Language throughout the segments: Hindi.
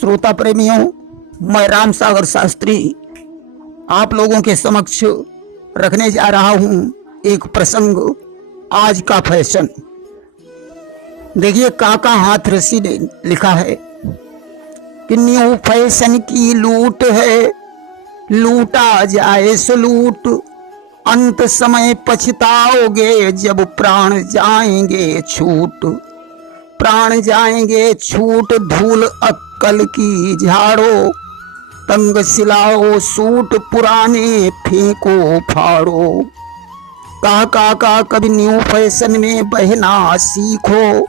श्रोता प्रेमियों, मैं राम सागर शास्त्री आप लोगों के समक्ष रखने जा रहा हूं एक प्रसंग, आज का फैशन। देखिए काका हाथरसी ने लिखा है कि न्यू फैशन की लूट है, लूटा जाए सलूट, अंत समय पछताओगे जब प्राण जाएंगे छूट। प्राण जाएंगे छूट, धूल अक्कल की झाड़ो, तंग सिलाओ सूट पुराने फेंको फाड़ो। काका कभी न्यू फैशन में बहना सीखो,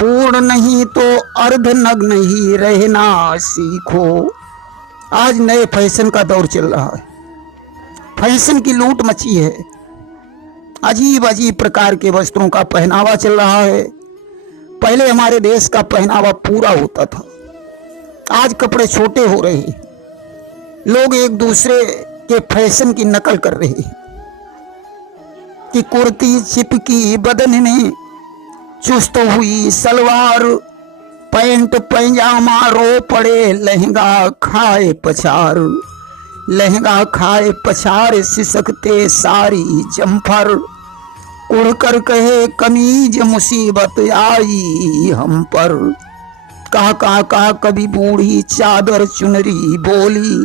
पूर्ण नहीं तो अर्धनग्न ही रहना सीखो। आज नए फैशन का दौर चल रहा है, फैशन की लूट मची है। अजीब अजीब प्रकार के वस्त्रों का पहनावा चल रहा है। पहले हमारे देश का पहनावा पूरा होता था, आज कपड़े छोटे हो रहे हैं। लोग एक दूसरे के फैशन की नकल कर रहे हैं कि कुर्ती चिपकी बदन में, चुस्त हुई सलवार, पैंट पैजामा रो पड़े, लहंगा खाए पछार। लहंगा खाए पछार सिसकते सारी जम्फर, उड़ कर कहे कमीज मुसीबत आई हम पर। काका कभी बूढ़ी चादर चुनरी बोली,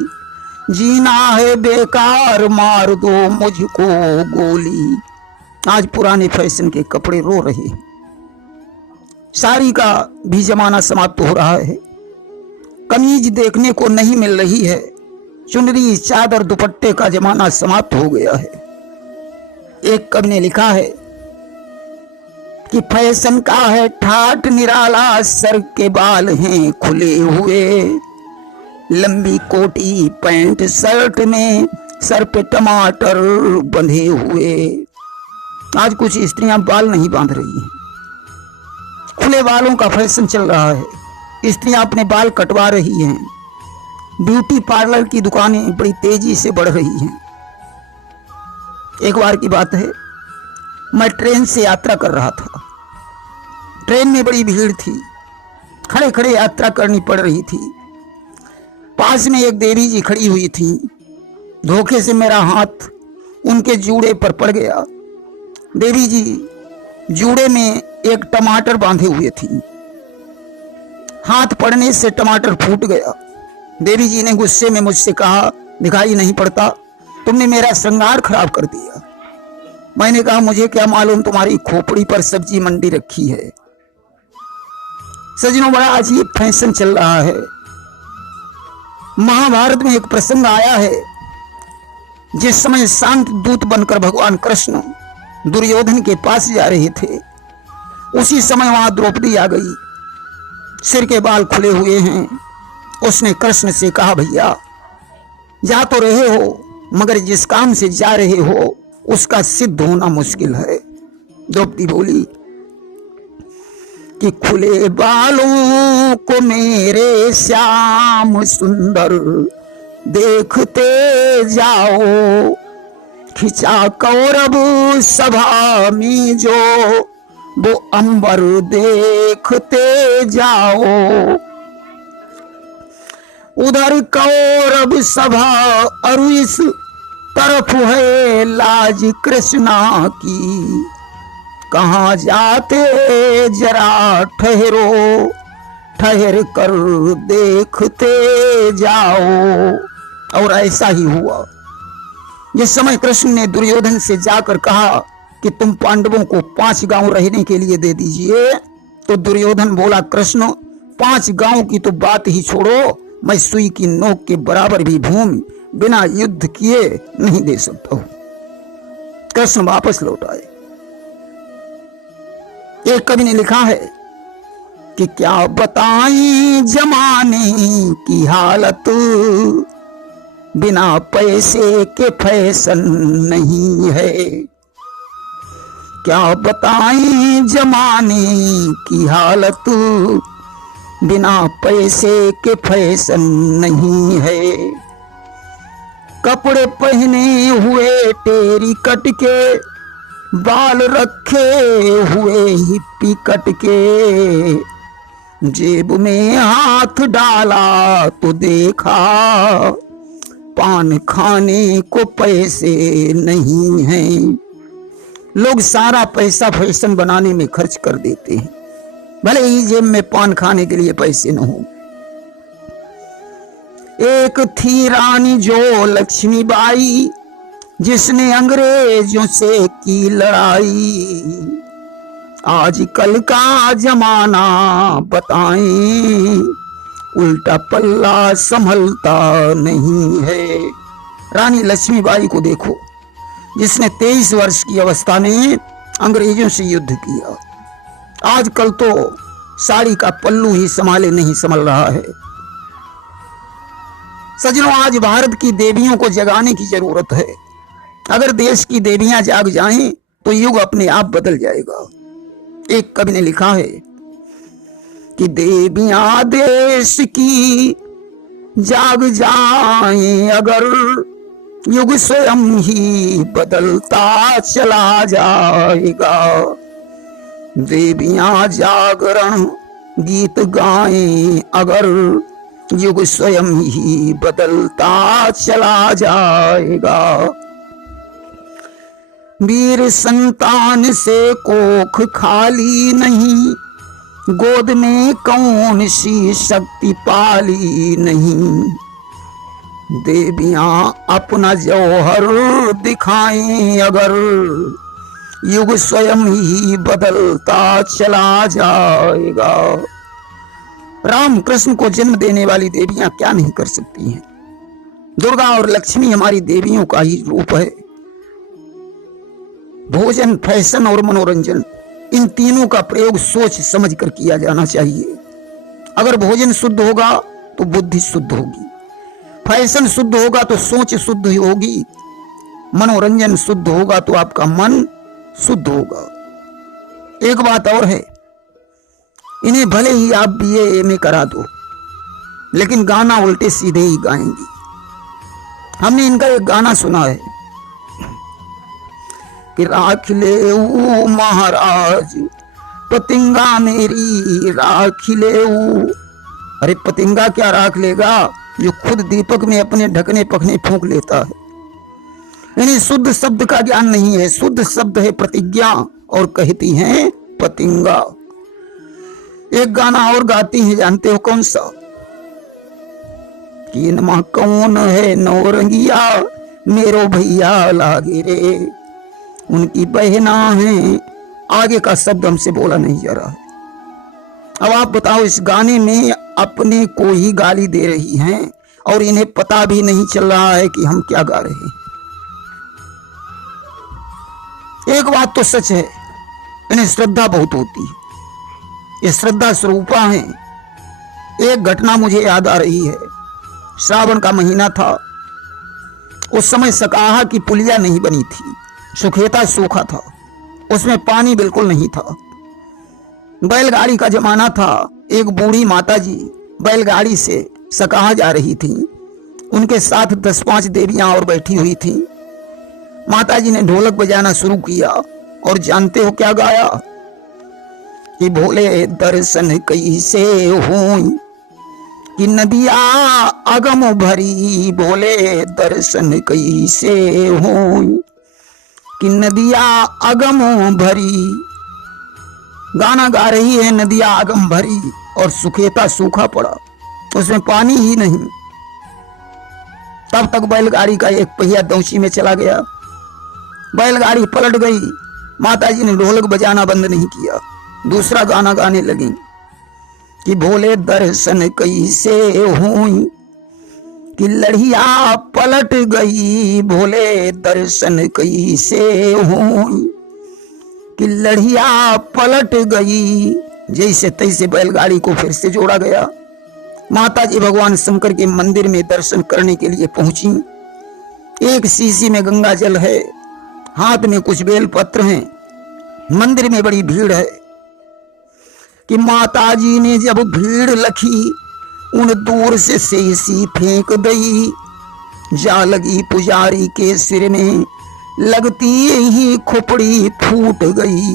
जीना है बेकार मार दो मुझको गोली। आज पुराने फैशन के कपड़े रो रहे हैं। साड़ी का भी जमाना समाप्त हो रहा है, कमीज देखने को नहीं मिल रही है। चुनरी चादर दुपट्टे का जमाना समाप्त हो गया है। एक कवि ने लिखा है कि फैशन का है ठाट निराला, सर के बाल हैं खुले हुए, लंबी कोटी पैंट शर्ट में सर पे टमाटर बंधे हुए। आज कुछ स्त्रियां बाल नहीं बांध रही हैं, खुले बालों का फैशन चल रहा है। स्त्रियां अपने बाल कटवा रही हैं। ब्यूटी पार्लर की दुकानें बड़ी तेजी से बढ़ रही हैं। एक बार की बात है, मैं ट्रेन से यात्रा कर रहा था। ट्रेन में बड़ी भीड़ थी, खड़े खड़े यात्रा करनी पड़ रही थी। पास में एक देवी जी खड़ी हुई थी। धोखे से मेरा हाथ उनके जूड़े पर पड़ गया। देवी जी जूड़े में एक टमाटर बांधे हुए थी। हाथ पड़ने से टमाटर फूट गया। देवी जी ने गुस्से में मुझसे कहा, दिखाई नहीं पड़ता, तुमने मेरा श्रृंगार खराब कर दिया। मैंने कहा, मुझे क्या मालूम तुम्हारी खोपड़ी पर सब्जी मंडी रखी है। सजनों, बड़ा अजीब फैशन चल रहा है। महाभारत में एक प्रसंग आया है, जिस समय शांत दूत बनकर भगवान कृष्ण दुर्योधन के पास जा रहे थे, उसी समय वहां द्रौपदी आ गई। सिर के बाल खुले हुए हैं। उसने कृष्ण से कहा, भैया जा तो रहे हो, मगर जिस काम से जा रहे हो उसका सिद्ध होना मुश्किल है। द्रौपदी बोली कि खुले बालों को मेरे श्याम सुंदर देखते जाओ, खिंचा कौरव सभा में जो वो अंबर देखते जाओ। उधर कौरव सभा और इस तरफ है लाज कृष्णा की, कहाँ जाते जरा ठहरो, ठहर कर देखते जाओ। और ऐसा ही हुआ। जिस समय कृष्ण ने दुर्योधन से जाकर कहा कि तुम पांडवों को 5 गांव रहने के लिए दे दीजिए, तो दुर्योधन बोला, कृष्ण 5 गांव की तो बात ही छोड़ो, मैं सुई की नोक के बराबर भी भूमि बिना युद्ध किए नहीं दे सकता हूं। कृष्ण वापस लौट आए। एक कवि ने लिखा है कि क्या बताएं जमाने की हालत, बिना पैसे के फैशन नहीं है। क्या बताएं जमाने की हालत, बिना पैसे के फैशन नहीं है। कपड़े पहने हुए टेरी कट के, बाल रखे हुए हिप्पी कट के, जेब में हाथ डाला तो देखा पान खाने को पैसे नहीं हैं। लोग सारा पैसा फैशन बनाने में खर्च कर देते हैं, भले ही जेब में पान खाने के लिए पैसे न हो। एक थी रानी जो लक्ष्मीबाई, जिसने अंग्रेजों से की लड़ाई। आजकल का जमाना बताएं, उल्टा पल्ला संभलता नहीं है। रानी लक्ष्मीबाई को देखो, जिसने 23 वर्ष की अवस्था में अंग्रेजों से युद्ध किया। आजकल तो साड़ी का पल्लू ही संभाले नहीं संभल रहा है। सज्जनों, आज भारत की देवियों को जगाने की जरूरत है। अगर देश की देवियां जाग जाएं तो युग अपने आप बदल जाएगा। एक कवि ने लिखा है कि देवियां देश की जाग जाएं अगर, युग स्वयं ही बदलता चला जाएगा। देवियां जागरण गीत गाएं अगर, युग स्वयं ही बदलता चला जाएगा। वीर संतान से कोख खाली नहीं, गोद में कौन सी शक्ति पाली नहीं। देवियां अपना जौहर दिखाएं अगर, युग स्वयं ही बदलता चला जाएगा। राम कृष्ण को जन्म देने वाली देवियां क्या नहीं कर सकती हैं। दुर्गा और लक्ष्मी हमारी देवियों का ही रूप है। भोजन, फैशन और मनोरंजन, इन तीनों का प्रयोग सोच समझ कर किया जाना चाहिए। अगर भोजन शुद्ध होगा तो बुद्धि शुद्ध होगी, फैशन शुद्ध होगा तो सोच शुद्ध होगी, मनोरंजन शुद्ध होगा तो आपका मन शुद्ध होगा। एक बात और है, इन्हें भले ही आप BA MA करा दो, लेकिन गाना उल्टे सीधे ही गाएंगी। हमने इनका एक गाना सुना है कि राख ले महाराज पतिंगा मेरी राख ले। अरे पतिंगा क्या राख लेगा, जो खुद दीपक में अपने ढकने पखने फूंक लेता है। इन्हें शुद्ध शब्द का ज्ञान नहीं है। शुद्ध शब्द है प्रतिज्ञा और कहती हैं पतिंगा। एक गाना और गाती हैं, जानते हो कौन सा? कि नमा कौन है नौरंगिया मेरो भैया लागे रे, उनकी बहना है। आगे का शब्द हमसे बोला नहीं जा रहा है। अब आप बताओ, इस गाने में अपने को ही गाली दे रही हैं और इन्हें पता भी नहीं चल रहा है कि हम क्या गा रहे हैं। एक बात तो सच है, इन्हें श्रद्धा बहुत होती है। ये श्रद्धा स्वरूपा है। एक घटना मुझे याद आ रही है। श्रावण का महीना था, उस समय सकाहा की पुलिया नहीं बनी थी, सुखेता सूखा था, उसमें पानी बिल्कुल नहीं था। बैलगाड़ी का जमाना था। एक बूढ़ी माताजी बैलगाड़ी से सकाहा जा रही थी, उनके साथ 10-5 देवियां और बैठी हुई थी। माताजी ने ढोलक बजाना शुरू किया और जानते हो क्या गाया? कि भोले दर्शन कैसे होई, कि नदिया अगम भरी, भोले दर्शन कैसे होई, कि नदिया अगम भरी। गाना गा रही है, नदिया अगम भरी, और सुखेता सूखा पड़ा, उसमें पानी ही नहीं। तब तक बैलगाड़ी का एक पहिया दौची में चला गया, बैलगाड़ी पलट गई। माताजी ने ढोलक बजाना बंद नहीं किया, दूसरा गाना गाने लगी कि भोले दर्शन कैसे हुई, कि लड़िया पलट गई, भोले दर्शन कैसे हुई, कि लड़िया पलट गई। जैसे तैसे बैलगाड़ी को फिर से जोड़ा गया। माताजी भगवान शंकर के मंदिर में दर्शन करने के लिए पहुंची। एक शीशी में गंगा जल है, हाथ में कुछ बेलपत्र हैं, मंदिर में बड़ी भीड़ है। कि माताजी ने जब भीड़ लखी, उन दूर से शीशी फेंक दई, जा लगी पुजारी के सिर में, लगती ही खोपड़ी फूट गई।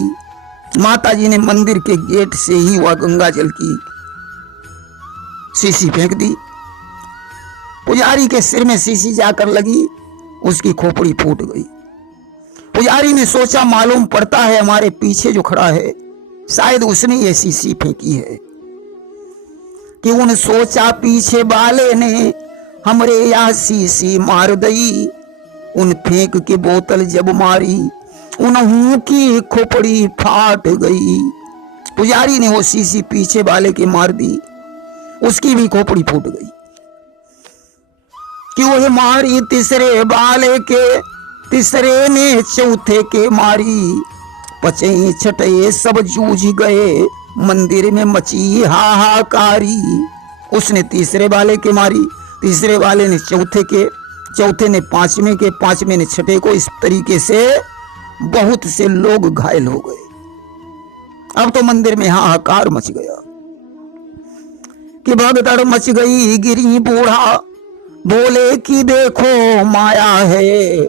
माताजी ने मंदिर के गेट से ही वह गंगा जल की शीशी फेंक दी। पुजारी के सिर में शीशी जाकर लगी, उसकी खोपड़ी फूट गई। पुजारी ने सोचा मालूम पड़ता है हमारे पीछे जो खड़ा है शायद उसने ये शीशी फेंकी है। कि उन सोचा पीछे वाले ने हमरे या शीशी मार दई, उन फेंक के बोतल जब मारी उन्हों की खोपड़ी फाट गई। पुजारी ने वो शीशी पीछे वाले के मार दी, उसकी भी खोपड़ी फूट गई। कि वह मारी तीसरे वाले के, तीसरे ने चौथे के मारी, पचे छठे सब जूझ गए, मंदिर में मची हाहाकारी। उसने तीसरे वाले के मारी, तीसरे वाले ने चौथे के, चौथे ने पांचवें के, पांचवें ने छठे को। इस तरीके से बहुत से लोग घायल हो गए। अब तो मंदिर में हाहाकार मच गया कि भगदड़ मच गई। गिरी बूढ़ा बोले कि देखो माया है,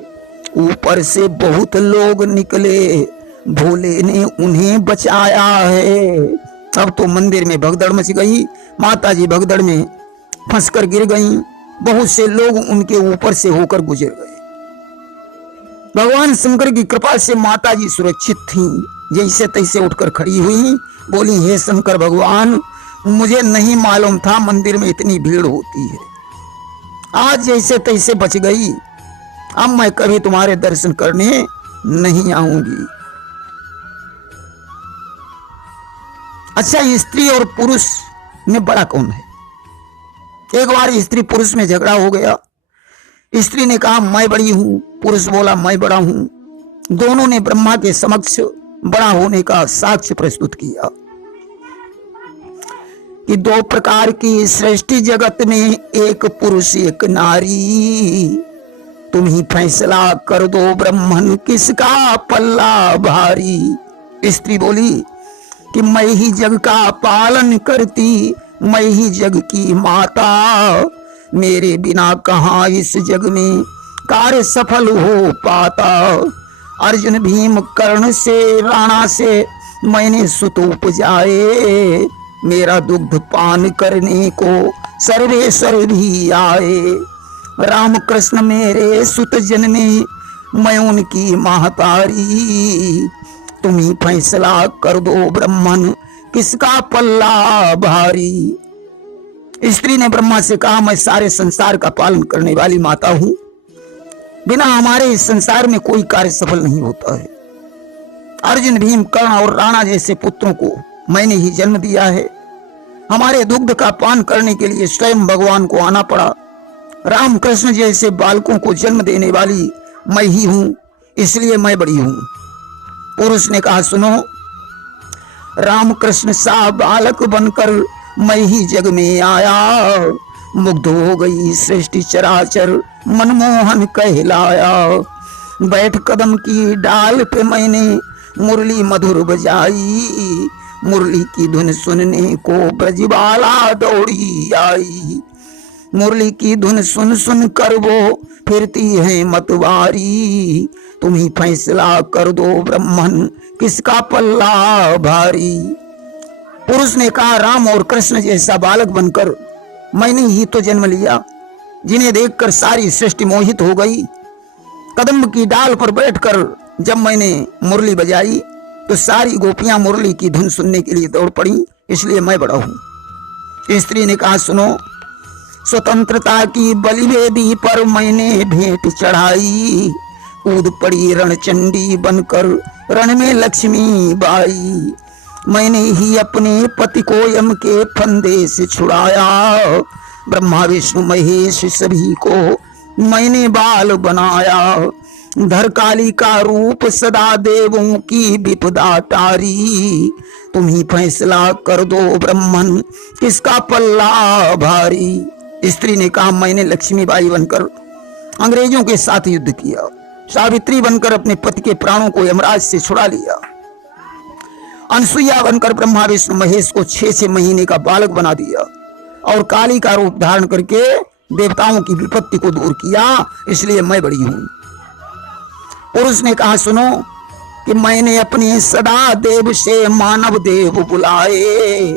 ऊपर से बहुत लोग निकले, भोले ने उन्हें बचाया है। अब तो मंदिर में भगदड़ मच गई, माताजी भगदड़ में फंसकर गिर गईं, बहुत से लोग उनके ऊपर से होकर गुजर गए। भगवान शंकर की कृपा से माताजी सुरक्षित थीं, जैसे तैसे उठकर खड़ी हुई, बोली हे शंकर भगवान, मुझे नहीं मालूम था मंदिर में इतनी भीड़ होती है, आज जैसे तैसे बच गई, अब मैं कभी तुम्हारे दर्शन करने नहीं आऊंगी। अच्छा, स्त्री और पुरुष में बड़ा कौन है? एक बार स्त्री पुरुष में झगड़ा हो गया। स्त्री ने कहा मैं बड़ी हूं, पुरुष बोला मैं बड़ा हूं। दोनों ने ब्रह्मा के समक्ष बड़ा होने का साक्ष्य प्रस्तुत किया कि दो प्रकार की सृष्टि जगत में, एक पुरुष एक नारी, तुम ही फैसला कर दो ब्रह्मन किसका पल्ला भारी। स्त्री बोली कि मैं ही जग का पालन करती, मैं ही जग की माता, मेरे बिना कहां इस जग में कार्य सफल हो पाता। अर्जुन भीम कर्ण से राणा से मैंने सुत उपजाए, मेरा दुग्ध पान करने को सर्वेश्वर भी आए। राम कृष्ण मेरे सुत जन्मे, मैं उनकी महतारी, तुम ही फैसला कर दो ब्रह्मन किसका पल्ला भारी। स्त्री ने ब्रह्मा से कहा मैं सारे संसार का पालन करने वाली माता हूं, बिना हमारे इस संसार में कोई कार्य सफल नहीं होता है। अर्जुन भीम कर्ण और राणा जैसे पुत्रों को मैंने ही जन्म दिया है, हमारे दुग्ध का पान करने के लिए स्वयं भगवान को आना पड़ा। राम कृष्ण जैसे बालकों को जन्म देने वाली मैं ही हूं, इसलिए मैं बड़ी हूं। पुरुष ने कहा सुनो, राम कृष्ण सा बालक बनकर मैं ही जग में आया, मुग्ध हो गई सृष्टि चराचर मनमोहन कहलाया। बैठ कदम की डाल पे मैंने मुरली मधुर बजाई, मुरली की धुन सुनने को ब्रजबाला दौड़ी आई। मुरली की धुन सुन सुन कर वो फिरती है मतवारी, तुम ही फैसला कर दो ब्रह्मन किसका पल्ला भारी। पुरुष ने कहा राम और कृष्ण जैसा बालक बनकर मैंने ही तो जन्म लिया, जिन्हें देखकर सारी सृष्टि मोहित हो गई। कदम की डाल पर बैठकर जब मैंने मुरली बजाई तो सारी गोपियां मुरली की धुन सुनने के लिए दौड़ पड़ी, इसलिए मैं बड़ा हूं। स्त्री ने कहा सुनो, स्वतंत्रता की बलिवेदी पर मैंने भेंट चढ़ाई, कूद पड़ी रणचंडी बनकर रण में लक्ष्मी बाई। मैंने ही अपने पति को यम के फंदे से छुड़ाया, ब्रह्मा विष्णु महेश सभी को मैंने बाल बनाया। धर काली का रूप सदा देवों की विपदा टारी, तुम ही फैसला कर दो ब्रह्मन किसका पल्ला भारी। स्त्री ने कहा मैंने लक्ष्मीबाई बनकर अंग्रेजों के साथ युद्ध किया, सावित्री बनकर अपने पति के प्राणों को यमराज से छुड़ा लिया, अनसुईया बनकर ब्रह्मा विष्णु महेश को 6 महीने का बालक बना दिया और काली का रूप धारण करके देवताओं की विपत्ति को दूर किया, इसलिए मैं बड़ी हूं। पुरुष ने कहा सुनो कि मैंने अपने सदा देव से मानव देव बुलाए,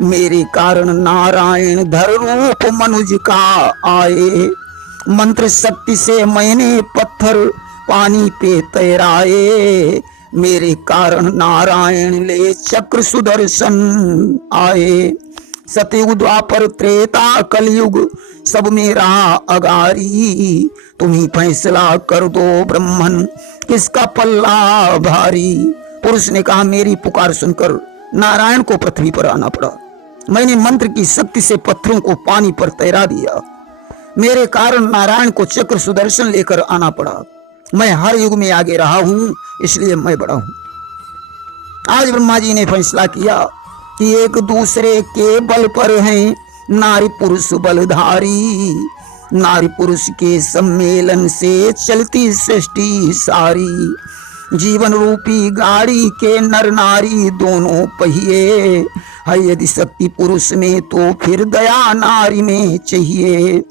मेरे कारण नारायण धर रूप मनुज का आए। मंत्र शक्ति से मैंने पत्थर पानी पे तैराए। मेरे कारण नारायण ले चक्र सुदर्शन आए। सतयुग द्वापर त्रेता कलयुग सब मेरा अगारी। तुम ही फैसला कर दो ब्रह्मन किसका पल्ला भारी। पुरुष ने कहा मेरी पुकार सुनकर नारायण को पृथ्वी पर आना पड़ा। मैंने मंत्र की शक्ति से पत्थरों को पानी पर तैरा दिया। मेरे कारण नारायण को चक्र सुदर्शन लेकर आना पड़ा। मैं हर युग में आगे रहा हूं, इसलिए मैं बड़ा हूं। आज ब्रह्मा जी ने फैसला किया कि एक दूसरे के बल पर हैं नारी पुरुष बलधारी। नारी पुरुष के सम्मेलन से चलती सृष्टि सारी। जीवन रूपी गाड़ी के नर नारी दोनों पहिए है। यदि शक्ति पुरुष में तो फिर दया नारी में चाहिए।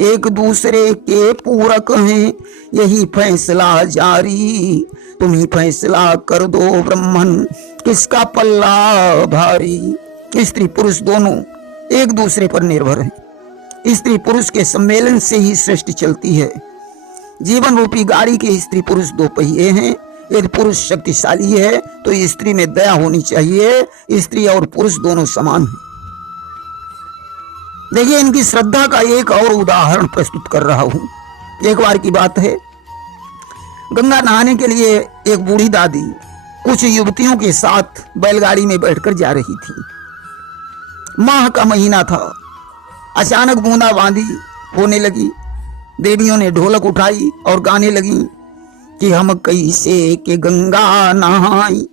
एक दूसरे के पूरक हैं यही फैसला जारी। तुम ही फैसला कर दो ब्रह्मन किसका पल्ला भारी। स्त्री पुरुष दोनों एक दूसरे पर निर्भर हैं। स्त्री पुरुष के सम्मेलन से ही सृष्टि चलती है। जीवन रूपी गाड़ी के स्त्री पुरुष दो पहिए हैं। यदि पुरुष शक्तिशाली है तो स्त्री में दया होनी चाहिए। स्त्री और पुरुष दोनों समान हैं। देखिए इनकी श्रद्धा का एक और उदाहरण प्रस्तुत कर रहा हूं। एक बार की बात है, गंगा नहाने के लिए एक बूढ़ी दादी कुछ युवतियों के साथ बैलगाड़ी में बैठकर जा रही थी। माह का महीना था। अचानक बूंदाबांदी होने लगी। देवियों ने ढोलक उठाई और गाने लगी कि हम कैसे के गंगा नहाई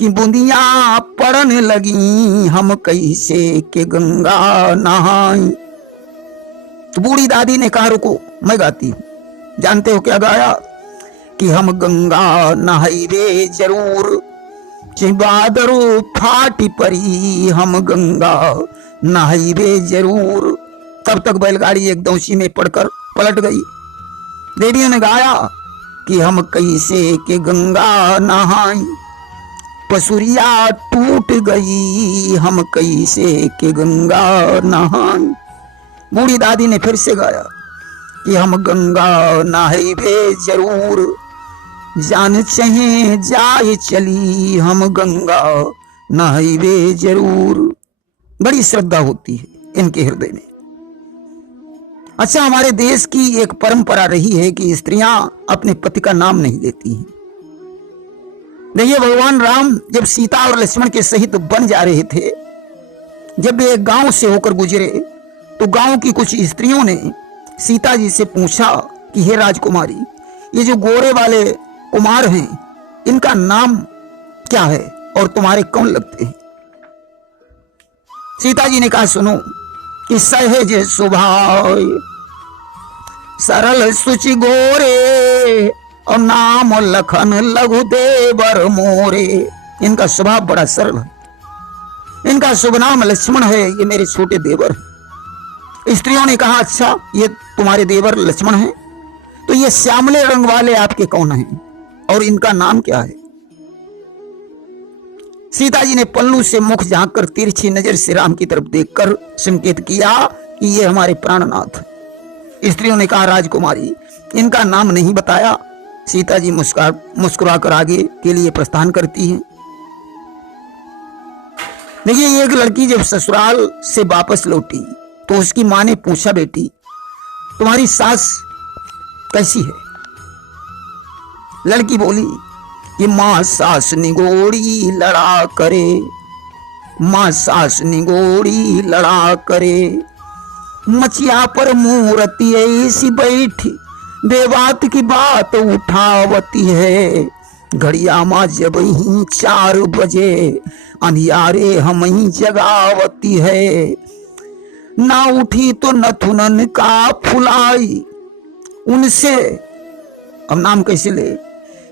कि बूंदिया पड़ने लगी। हम कैसे के गंगा नहाई। तो बूढ़ी दादी ने कहा रुको मैं गाती हूं। जानते हो क्या गाया कि हम गंगा नहाइबे जरूर बादरो फाटी परी। हम गंगा नहाइबे जरूर। तब तक बैलगाड़ी एक दौसी में पड़कर पलट गई। देवियों ने गाया कि हम कैसे के गंगा नहाई पसुरिया टूट गई। हम कैसे के गंगा नहाई। बूढ़ी दादी ने फिर से गाया कि हम गंगा नहाइबे जरूर जान चाहे जाए चली। हम गंगा नहाइबे जरूर। बड़ी श्रद्धा होती है इनके हृदय में। अच्छा, हमारे देश की एक परंपरा रही है कि स्त्रियां अपने पति का नाम नहीं लेती हैं। देखिए भगवान राम जब सीता और लक्ष्मण के सहित बन जा रहे थे, जब वे एक गांव से होकर गुजरे तो गांव की कुछ स्त्रियों ने सीता जी से पूछा कि हे राजकुमारी, ये जो गोरे वाले कुमार हैं इनका नाम क्या है और तुम्हारे कौन लगते हैं। सीता जी ने कहा सुनो कि सहज स्वभाव सरल सुचि गोरे और नाम लखन लघु देवर मोरे। इनका स्वभाव बड़ा सरल है। इनका शुभ नाम लक्ष्मण है। ये मेरे छोटे देवर हैं। स्त्रियों ने कहा अच्छा ये तुम्हारे देवर लक्ष्मण हैं, तो ये श्यामले रंग वाले आपके कौन हैं और इनका नाम क्या है। सीता जी ने पल्लू से मुख झांककर तिरछी नजर से राम की तरफ देखकर संकेत किया कि ये हमारे प्राणनाथ हैं। स्त्रियों ने कहा राजकुमारी इनका नाम नहीं बताया। सीता जी मुस्कुराकर आगे के लिए प्रस्थान करती हैं। देखिए एक लड़की जब ससुराल से वापस लौटी तो उसकी मां ने पूछा बेटी तुम्हारी सास कैसी है। लड़की बोली कि मां सास निगोड़ी लड़ा करे। मां सास निगोड़ी लड़ा करे। मचिया पर मूर्ति ऐसी बैठी बेबात की बात उठावती है। घड़िया माँ जब ही 4 बजे अंधियारे हम ही जगावती है। ना उठी तो नथुनन का फुलाई उनसे, अब नाम कैसे ले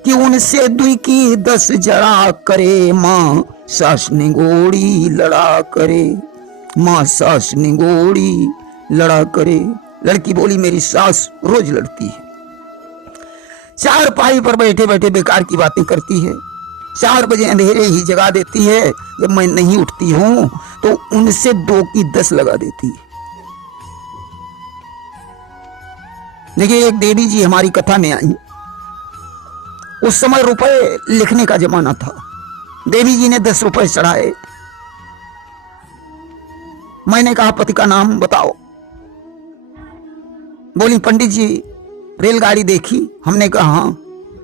कि उनसे 2 की 10 जड़ा करे। माँ सास निगोड़ी लड़ा करे। माँ सास निगोड़ी लड़ा करे। लड़की बोली मेरी सास रोज लड़ती है, 4 पाई पर बैठे बैठे बेकार की बातें करती है। 4 बजे अंधेरे ही जगा देती है, जब मैं नहीं उठती हूं तो उनसे 2 की 10 लगा देती है। देखिए, एक देवी जी हमारी कथा में आई। उस समय रुपए लिखने का जमाना था। देवी जी ने 10 रुपए चढ़ाए। मैंने कहा पति का नाम बताओ। बोली पंडित जी रेलगाड़ी देखी? हमने कहा हाँ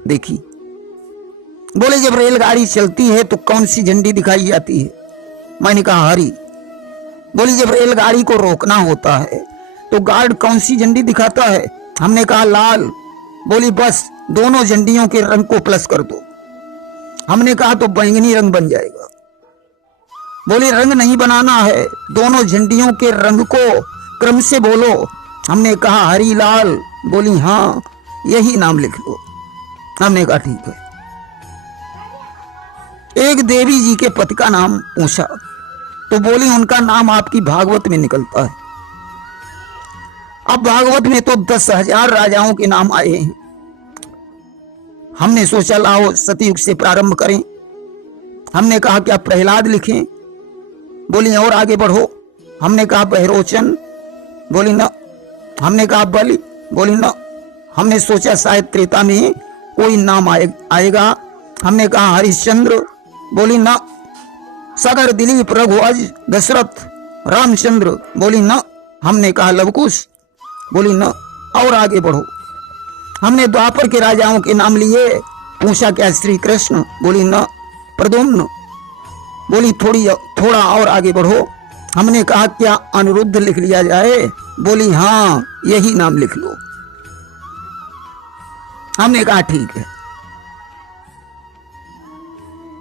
देखी। बोले जब रेलगाड़ी चलती है तो कौन सी झंडी दिखाई जाती है? मैंने कहा हरी। बोली जब रेलगाड़ी को रोकना होता है तो गार्ड कौन सी झंडी दिखाता है? हमने कहा लाल। बोली बस दोनों झंडियों के रंग को प्लस कर दो। हमने कहा तो बैंगनी रंग बन जाएगा। बोली रंग नहीं बनाना है, दोनों झंडियों के रंग को क्रम से बोलो। हमने कहा हरी लाल। बोली हाँ यही नाम लिख लो। हमने कहा ठीक है। एक देवी जी के पति का नाम पूछा तो बोली उनका नाम आपकी भागवत में निकलता है। अब भागवत में तो 10,000 राजाओं के नाम आए हैं। हमने सोचा लाओ सतयुग से प्रारंभ करें। हमने कहा क्या प्रहलाद लिखें? बोली और आगे बढ़ो। हमने कहा बहरोचन। बोली ना। हमने कहा बलि। बोली ना। हमने सोचा शायद त्रेता में कोई नाम आएगा। हमने कहा हरिश्चंद्र। बोली ना। सागर दिलीप रघुवंश दशरथ रामचंद्र। बोली ना। हमने कहा लवकुश। बोली ना। और आगे बढ़ो। हमने द्वापर के राजाओं के नाम लिए। पूछा क्या श्री कृष्ण? बोली ना। प्रद्युम्न। बोली थोड़ा और आगे बढ़ो। हमने कहा क्या अनिरुद्ध लिख लिया जाए? बोली हाँ यही नाम लिख लो। हमने कहा ठीक है।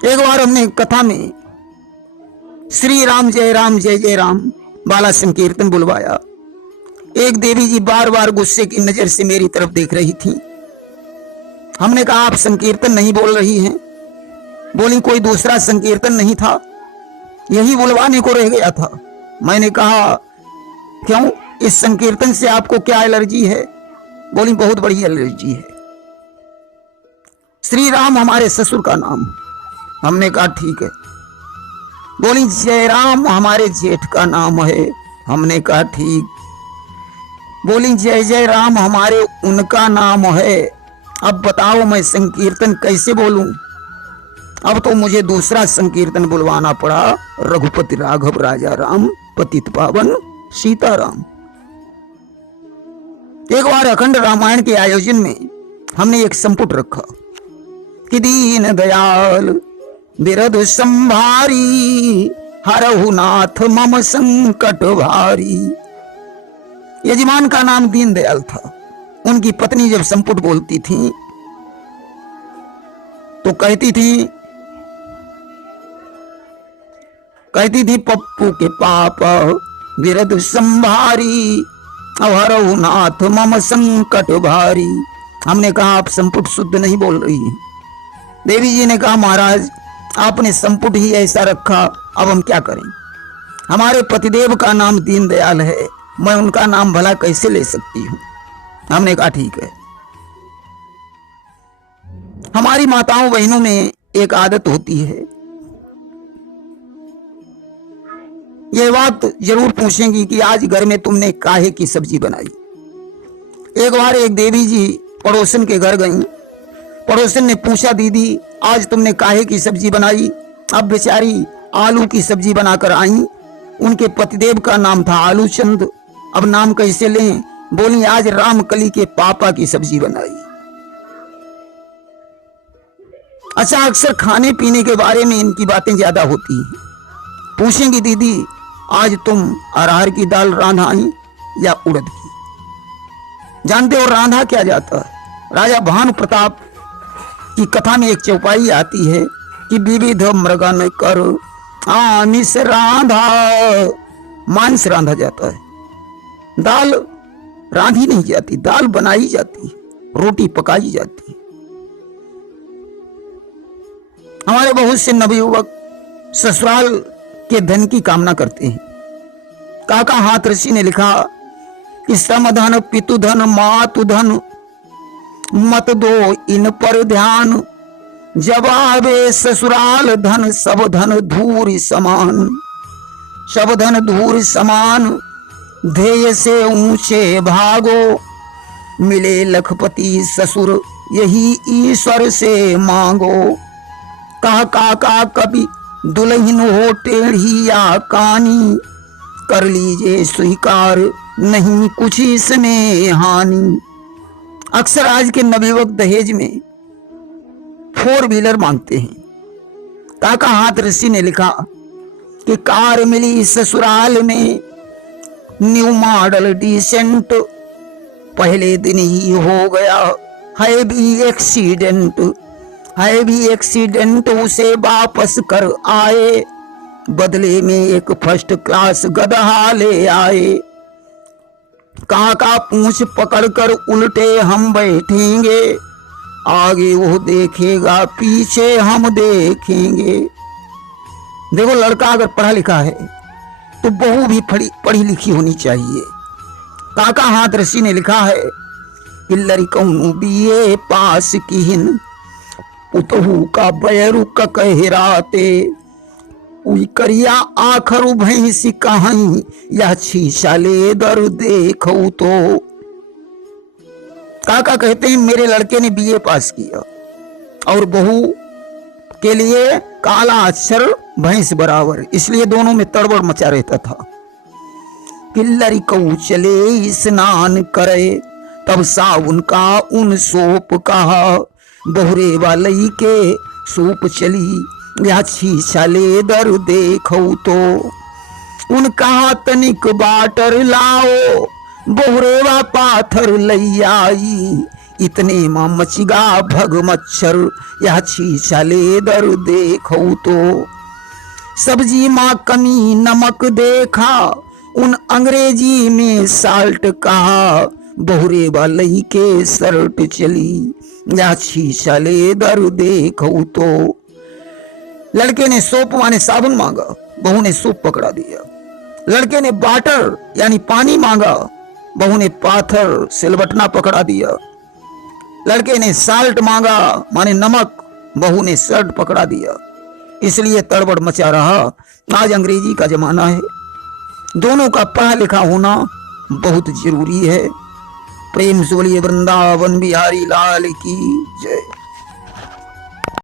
एक बार हमने कथा में श्री राम जय जय राम बाला संकीर्तन बुलवाया। एक देवी जी बार बार गुस्से की नजर से मेरी तरफ देख रही थी। हमने कहा आप संकीर्तन नहीं बोल रही हैं? बोली कोई दूसरा संकीर्तन नहीं था, यही बुलवाने को रह गया था। मैंने कहा क्यों, इस संकीर्तन से आपको क्या एलर्जी है? बोली बहुत बड़ी एलर्जी है। श्री राम हमारे ससुर का नाम। हमने कहा ठीक है। बोली जय राम हमारे जेठ का नाम है। हमने कहा ठीक। बोली जय जय राम हमारे उनका नाम है। अब बताओ मैं संकीर्तन कैसे बोलूं? अब तो मुझे दूसरा संकीर्तन बुलवाना पड़ा। रघुपति राघव राजा राम पतित पावन सीताराम। एक बार अखंड रामायण के आयोजन में हमने एक संपुट रखा कि दीन दयाल बिरध संभारी हरहु नाथ मम संकट भारी। यजमान का नाम दीन दयाल था। उनकी पत्नी जब संपुट बोलती थी तो कहती थी पप्पू के पापा बिरध संभारी हरहु नाथ मम संकट भारी। हमने कहा आप संपुट शुद्ध नहीं बोल रही हैं। देवी जी ने कहा महाराज आपने संपुट ही ऐसा रखा, अब हम क्या करें? हमारे पतिदेव का नाम दीन दयाल है, मैं उनका नाम भला कैसे ले सकती हूं? हमने कहा ठीक है। हमारी माताओं बहनों में एक आदत होती है, यह बात जरूर पूछेंगी कि आज घर में तुमने काहे की सब्जी बनाई। एक बार एक देवी जी पड़ोसन के घर गई। पड़ोसन ने पूछा दीदी आज तुमने काहे की सब्जी बनाई? अब बेचारी आलू की सब्जी बनाकर आई। उनके पतिदेव का नाम था आलू चंद। अब नाम कैसे लें? बोली आज रामकली के पापा की सब्जी बनाई। अच्छा, अक्सर खाने पीने के बारे में इनकी बातें ज्यादा होती हैं। पूछेंगी दीदी आज तुम अरहर की दाल रांधाई या उड़द की? जानते हो रांधा क्या जाता है? राजा भानु प्रताप की कथा में एक चौपाई आती है कि विविध मृगन कर आमिष रांधा। मांस रांधा जाता है, दाल रांधी नहीं जाती, दाल बनाई जाती है, रोटी पकाई जाती है। हमारे बहुत से नवयुवक ससुराल के धन की कामना करते हैं। काका हाथ ऋषि ने लिखा कि समधन पितुधन मातुधन मत दो इन पर ध्यान। जब आवे ससुराल धन सब धन धूर समान, सब धन धूर समान, ध्येय से ऊंचे भागो, मिले लखपति ससुर यही ईश्वर से मांगो। कहा काका कभी दुल्हन हो टेढ़ी या कानी, कर लीजिए स्वीकार नहीं कुछ इसमें हानि। अक्सर आज के नवयुवक दहेज में 4 व्हीलर मांगते हैं। काका हाथ ऋषि ने लिखा कि कार मिली ससुराल में न्यू मॉडल डिसेंट, पहले दिन ही हो गया है भी एक्सीडेंट, है भी एक्सीडेंट, उसे वापस कर आए, बदले में एक फर्स्ट क्लास गधा ले आए। काका पूंछ पकड़कर उल्टे हम बैठेंगे, आगे वो देखेगा पीछे हम देखेंगे। देखो लड़का अगर पढ़ा लिखा है तो बहू भी पढ़ी लिखी होनी चाहिए। काका हाथ ऋषि ने लिखा है कि लड़कौनु बीए पास किहिन, उतहू का बैरू का कहराते, उई करिया आखर भैंसी कहीं या छीछा ले दर देखो तो। काका कहते हैं मेरे लड़के ने बीए पास किया और बहू के लिए काला अक्षर भैंस बराबर, इसलिए दोनों में तड़बड़ मचा रहता था। कि लड़कऊ चले स्नान करे, तब साबुन का उन सोप कहा, बहुरे वालई के सूप चली या छीछा ले दर देखो तो। उन कहा तनिक बाटर लाओ, बहुरेवा पाथर लई आई, इतने मां मचिगा भग मच्छर या छीछा ले दर देखो तो। सब्जी मां कमी नमक देखा, उन अंग्रेजी में साल्ट कहा, बहुरे वालई के शर्ट चली या छीछा ले दर देखो तो। लड़के ने सोप माने साबुन मांगा, बहू ने सूप पकड़ा दिया। लड़के ने बाटर यानी पानी मांगा, बहू ने पाथर सिलबटना पकड़ा दिया। लड़के ने साल्ट मांगा माने नमक, बहू ने शर्ट पकड़ा दिया। इसलिए तड़बड़ मचा रहा। आज अंग्रेजी का जमाना है, दोनों का पढ़ा लिखा होना बहुत जरूरी है। प्रेम से बोलिए वृंदावन बिहारी लाल की जय।